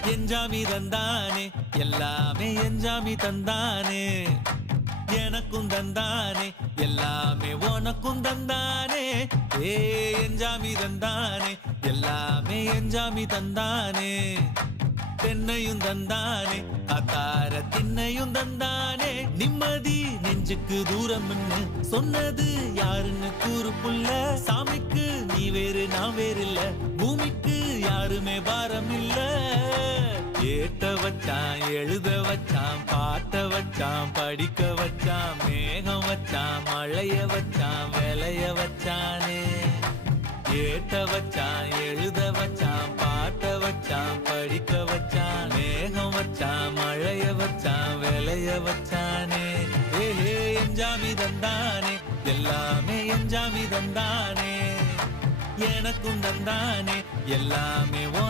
எஞ்சாமி தந்தானே எல்லாமே எஞ்சாமி தந்தானே எனக்கும் தந்தானே எல்லாமே உனக்கும் தந்தானே ஏ எஞ்சாமி தந்தானே எல்லாமே எஞ்சாமி தந்தானே தென்னையும் தந்தானே அத்தார திண்ணையும் தந்தானே நிம்மதி நெஞ்சுக்கு தூரம்னு சொன்னது யாருன்னு கூறு புள்ள சாமிக்கு நீ வேறு நான் வேறு இல்ல பூமிக்கு யாருமே பாரம் இல்ல ஏட்ட வச்சான் எழுத வச்சான் பாட்ட வச்சான் படிக்க வச்சான் மேகம் வச்சான் மழைய வச்சான் விளைய வச்சானே ஏட்ட வச்சான் எழுத வச்சான் பாட்ட வச்சான் படிக்க வச்சான் மேகம் வச்சான் மழைய வச்சான் விளைய வச்சானே ஏஹே எஞ்சாமி தந்தானே எல்லாமே எஞ்சாமி தந்தானே எனக்கும் தந்தானே எல்லாமே